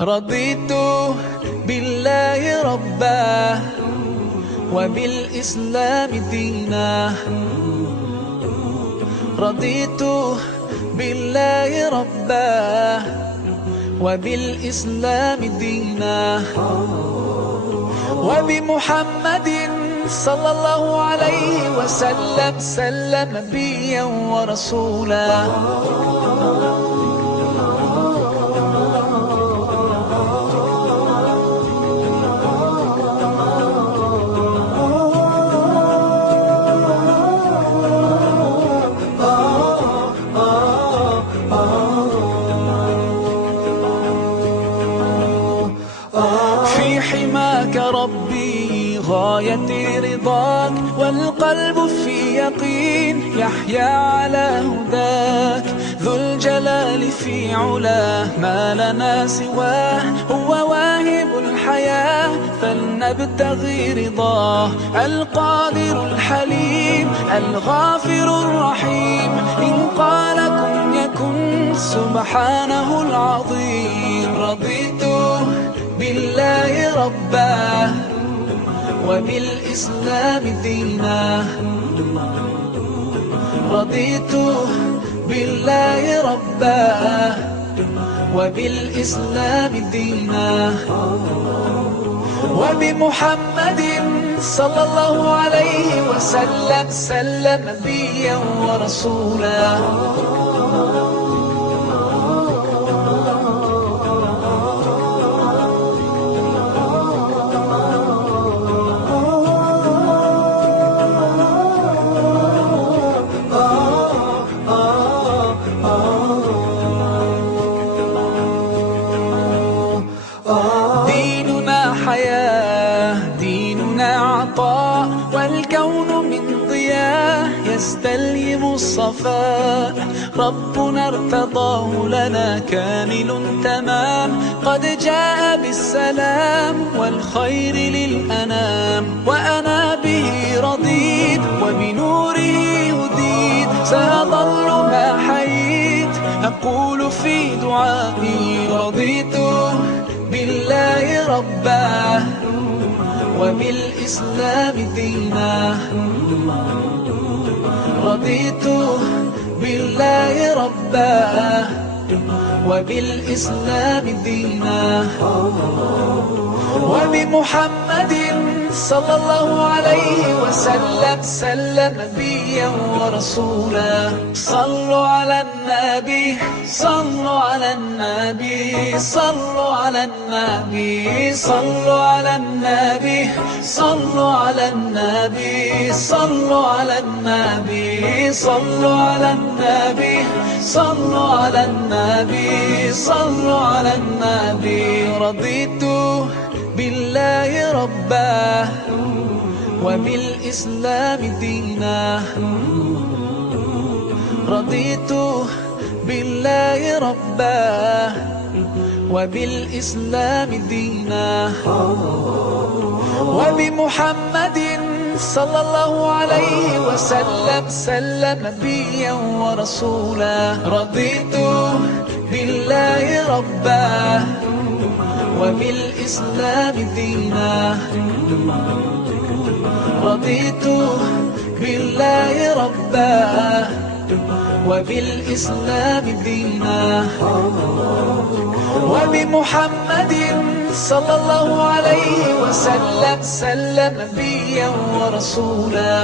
رضيت بالله ربا وبالإسلام دينا. رضيت بالله ربا وبالإسلام دينا، وبمحمد صلى الله عليه وسلم نبيا ورسولا. في حماك ربي غايتي رضاك، والقلب في يقين يحيا على هداك. ذو الجلال في علاه ما لنا سواه، هو واهب الحياة فلنبتغي رضاه. القادر الحليم الغافر الرحيم، إن قال كن يكن سبحانه العظيم. رضيت بالله ربا وبالإسلام دينا. رضيت بالله ربا وبالإسلام دينا، وبمحمد صلى الله عليه وسلم نبيا ورسولا. ديننا حياة، ديننا عطاء، والكون من ضياء يستلهم الصفاء. ربنا ارتضاه لنا كامل تمام، قد جاء بالسلام والخير للأنام. وأنا به رضيت وبنوره هديت، سأظل ما حييت أقول في دعائي. رضيت بالله ربا وبالإسلام دينا. رضيت بالله ربا وبالإسلام دينا، وبمحمد صلى الله عليه وسلم نبيا ورسولا. صلوا على النبي، صلوا على النبي، صلوا على النبي، صلوا على النبي، صلوا على النبي، صلوا على النبي، صلوا على النبي، صلوا على النبي، صلوا على النبي. رضيت بالله ربا وبالإسلام دينا. رضيت بالله ربا وبالإسلام دينا، وبمحمد صلى الله عليه وسلم نبيا ورسولا. رضيت بالله ربا وبالإسلام دينا. رضيت بالله ربا وبالإسلام دينا، وبمحمد صلى الله عليه وسلم نبيا ورسولا.